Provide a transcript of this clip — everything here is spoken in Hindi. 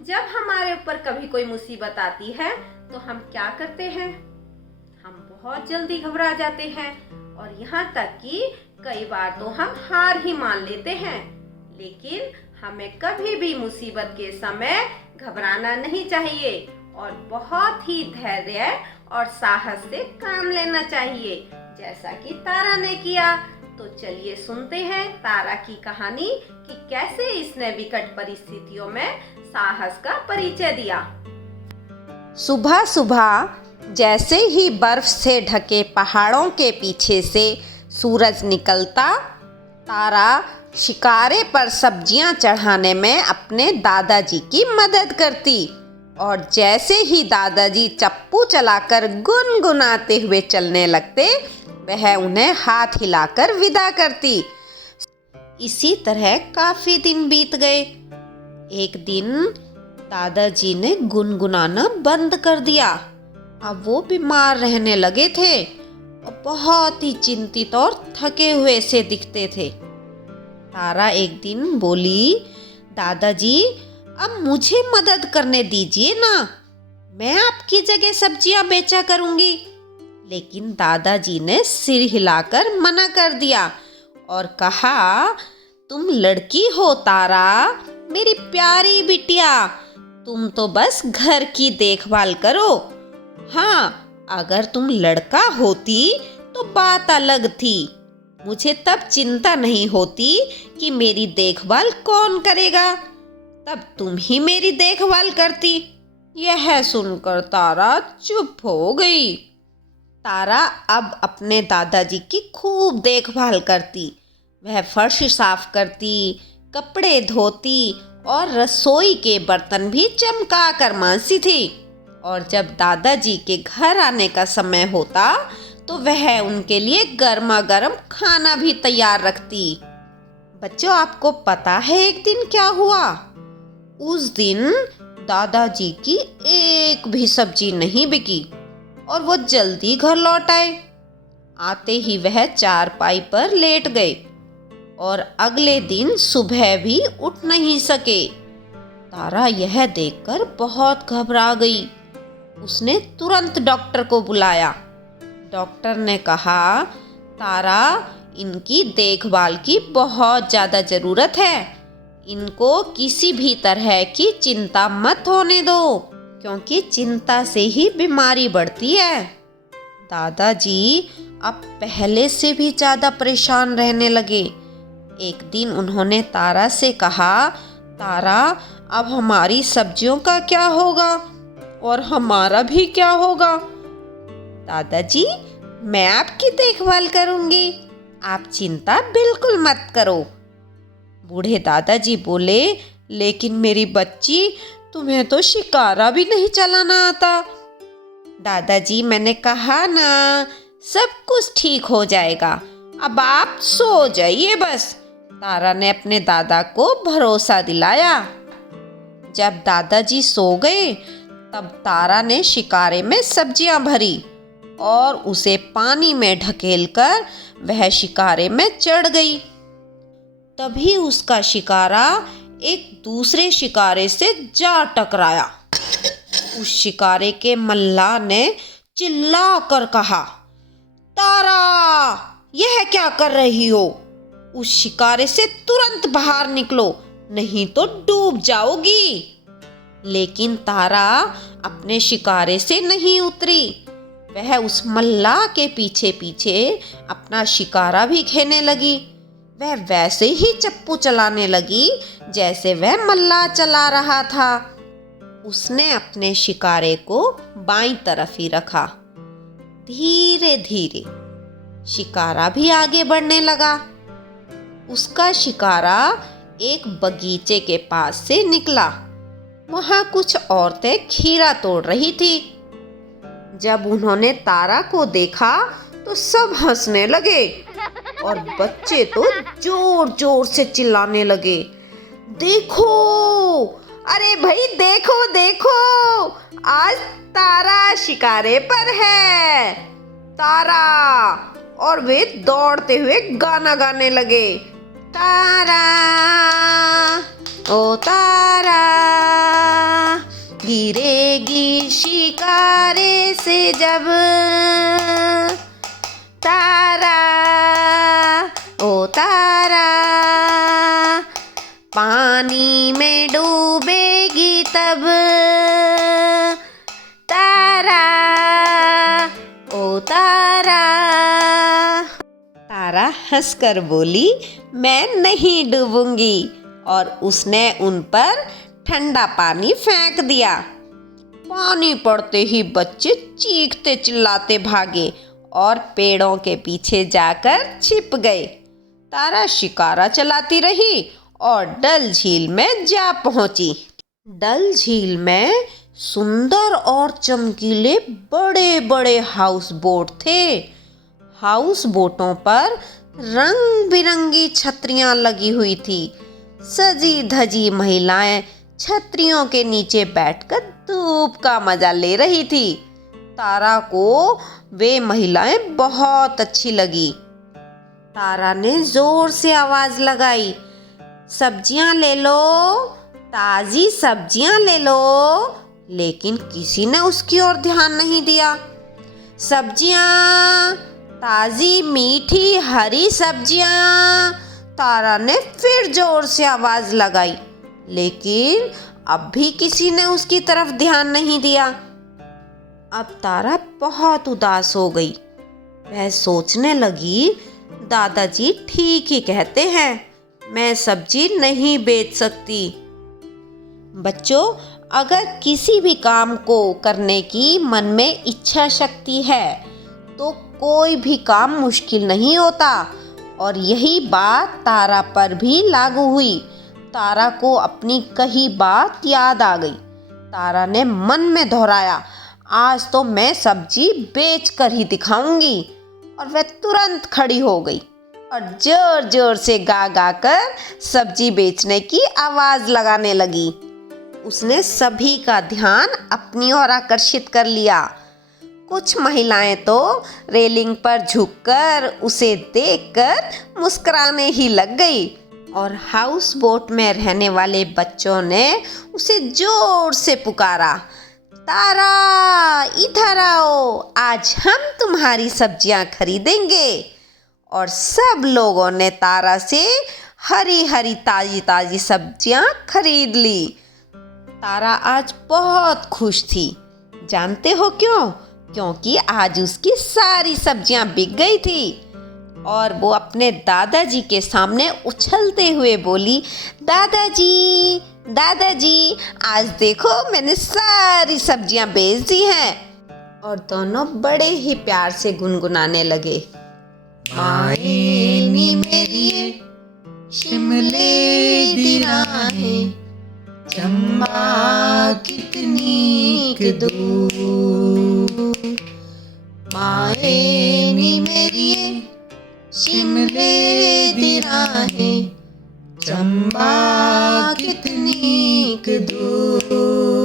जब हमारे ऊपर कभी कोई मुसीबत आती है तो हम क्या करते हैं? हम बहुत जल्दी घबरा जाते हैं और यहाँ तक कि कई बार तो हम हार ही मान लेते हैं। लेकिन हमें कभी भी मुसीबत के समय घबराना नहीं चाहिए और बहुत ही धैर्य और साहस से काम लेना चाहिए, जैसा कि तारा ने किया। तो चलिए सुनते हैं तारा की कहानी कि कैसे इसने विकट परिस्थितियों में साहस का परिचय दिया। सुबह सुबह जैसे ही बर्फ से ढके पहाड़ों के पीछे से सूरज निकलता, तारा शिकारे पर सब्जियां चढ़ाने में अपने दादाजी की मदद करती और जैसे ही दादाजी चप्पू चलाकर गुनगुनाते हुए चलने लगते, वह उन्हें हाथ हिलाकर विदा करती। इसी तरह काफी दिन बीत गए। एक दिन दादाजी ने गुनगुनाना बंद कर दिया। अब वो बीमार रहने लगे थे और बहुत ही चिंतित और थके हुए से दिखते थे। तारा एक दिन बोली, दादाजी अब मुझे मदद करने दीजिए ना, मैं आपकी जगह सब्जियां बेचा करूंगी। लेकिन दादाजी ने सिर हिलाकर मना कर दिया और कहा, तुम लड़की हो तारा, मेरी प्यारी बिटिया, तुम तो बस घर की देखभाल करो। हाँ, अगर तुम लड़का होती तो बात अलग थी, मुझे तब चिंता नहीं होती कि मेरी देखभाल कौन करेगा, तब तुम ही मेरी देखभाल करती। यह सुनकर तारा चुप हो गई। तारा अब अपने दादाजी की खूब देखभाल करती। वह फर्श साफ करती, कपड़े धोती और रसोई के बर्तन भी चमका कर मांजती थी। और जब दादाजी के घर आने का समय होता तो वह उनके लिए गर्मा गर्म खाना भी तैयार रखती। बच्चों, आपको पता है एक दिन क्या हुआ? उस दिन दादाजी की एक भी सब्जी नहीं बिकी और वो जल्दी घर लौट आए। आते ही वह चारपाई पर लेट गए और अगले दिन सुबह भी उठ नहीं सके। तारा यह देखकर बहुत घबरा गई। उसने तुरंत डॉक्टर को बुलाया। डॉक्टर ने कहा, तारा, इनकी देखभाल की बहुत ज़्यादा ज़रूरत है। इनको किसी भी तरह की चिंता मत होने दो, क्योंकि चिंता से ही बीमारी बढ़ती है। दादाजी अब पहले से भी ज़्यादा परेशान रहने लगे। एक दिन उन्होंने तारा से कहा, तारा, अब हमारी सब्जियों का क्या होगा और हमारा भी क्या होगा? दादाजी, मैं आपकी देखभाल करूंगी, आप चिंता बिल्कुल मत करो। बूढ़े दादाजी बोले, लेकिन मेरी बच्ची, तुम्हें तो शिकारा भी नहीं चलाना आता। दादाजी, मैंने कहा ना, सब कुछ ठीक हो जाएगा, अब आप सो जाइए बस। तारा ने अपने दादा को भरोसा दिलाया। जब दादाजी सो गए, तब तारा ने शिकारे में सब्जियां भरी और उसे पानी में ढकेलकर वह शिकारे में चढ़ गई। तभी उसका शिकारा एक दूसरे शिकारे से जा टकराया। उस शिकारे के मल्लाह ने चिल्लाकर कहा, तारा, यह क्या कर रही हो? उस शिकारे से तुरंत बाहर निकलो, नहीं तो डूब जाओगी। लेकिन तारा अपने शिकारे से नहीं उतरी। वह उस मल्लाह के पीछे पीछे अपना शिकारा भी खेने लगी। वह वैसे ही चप्पू चलाने लगी जैसे वह मल्लाह चला रहा था। उसने अपने शिकारे को बाईं तरफ ही रखा। धीरे धीरे शिकारा भी आगे बढ़ने लगा। उसका शिकारा एक बगीचे के पास से निकला। वहां कुछ औरतें खीरा तोड़ रही थी। जब उन्होंने तारा को देखा तो सब हंसने लगे और बच्चे तो जोर जोर से चिल्लाने लगे, देखो, अरे भाई देखो देखो, आज तारा शिकारे पर है। तारा, और वे दौड़ते हुए गाना गाने लगे, तारा, ओ तारा, घिरेगी शिकारे से जब तारा ओ तारा पानी में डूबेगी तब तारा ओ तारा। तारा हंसकर बोली, मैं नहीं डूबूंगी, और उसने उन पर ठंडा पानी फेंक दिया। पानी पड़ते ही बच्चे चीखते चिल्लाते भागे और पेड़ों के पीछे जाकर छिप गए। तारा शिकारा चलाती रही और डल झील में जा पहुंची। डल झील में सुंदर और चमकीले बड़े बड़े हाउस बोट थे। हाउस बोटों पर रंग बिरंगी छतरियां लगी हुई थी। सजी धजी महिलाएं छतरियों के नीचे बैठकर धूप का मजा ले रही थी। तारा को वे महिलाएं बहुत अच्छी लगी। तारा ने जोर से आवाज लगाई, सब्जियां ले लो, ताजी सब्जियां ले लो। लेकिन किसी ने उसकी ओर ध्यान नहीं दिया। सब्जियां, ताजी मीठी हरी सब्जियां। तारा ने फिर जोर से आवाज लगाई, लेकिन अब भी किसी ने उसकी तरफ ध्यान नहीं दिया। अब तारा बहुत उदास हो गई। वह सोचने लगी, दादाजी ठीक ही कहते हैं, मैं सब्जी नहीं बेच सकती। बच्चों, अगर किसी भी काम को करने की मन में इच्छा शक्ति है तो कोई भी काम मुश्किल नहीं होता। और यही बात तारा पर भी लागू हुई। तारा को अपनी कही बात याद आ गई। तारा ने मन में दोहराया, आज तो मैं सब्जी बेच कर ही दिखाऊंगी। और वह तुरंत खड़ी हो गई और जोर जोर से गा गा कर सब्जी बेचने की आवाज लगाने लगी। उसने सभी का ध्यान अपनी ओर आकर्षित कर लिया। कुछ महिलाएं तो रेलिंग पर झुककर उसे देखकर मुस्कुराने ही लग गई। और हाउस बोट में रहने वाले बच्चों ने उसे जोर से पुकारा, तारा इधर आओ, आज हम तुम्हारी सब्जियां खरीदेंगे। और सब लोगों ने तारा से हरी हरी ताजी ताजी सब्जियां खरीद ली। तारा आज बहुत खुश थी। जानते हो क्यों? क्योंकि आज उसकी सारी सब्जियां बिक गई थी। और वो अपने दादाजी के सामने उछलते हुए बोली, दादाजी दादाजी, आज देखो मैंने सारी सब्जियां बेच दी हैं। और दोनों बड़े ही प्यार से गुनगुनाने लगे, माए नी मेरी शिमले दी राहें, चंबा कितनी दूर। माए नी मेरी शिमले दी राहें, चंबा कितनी दूर।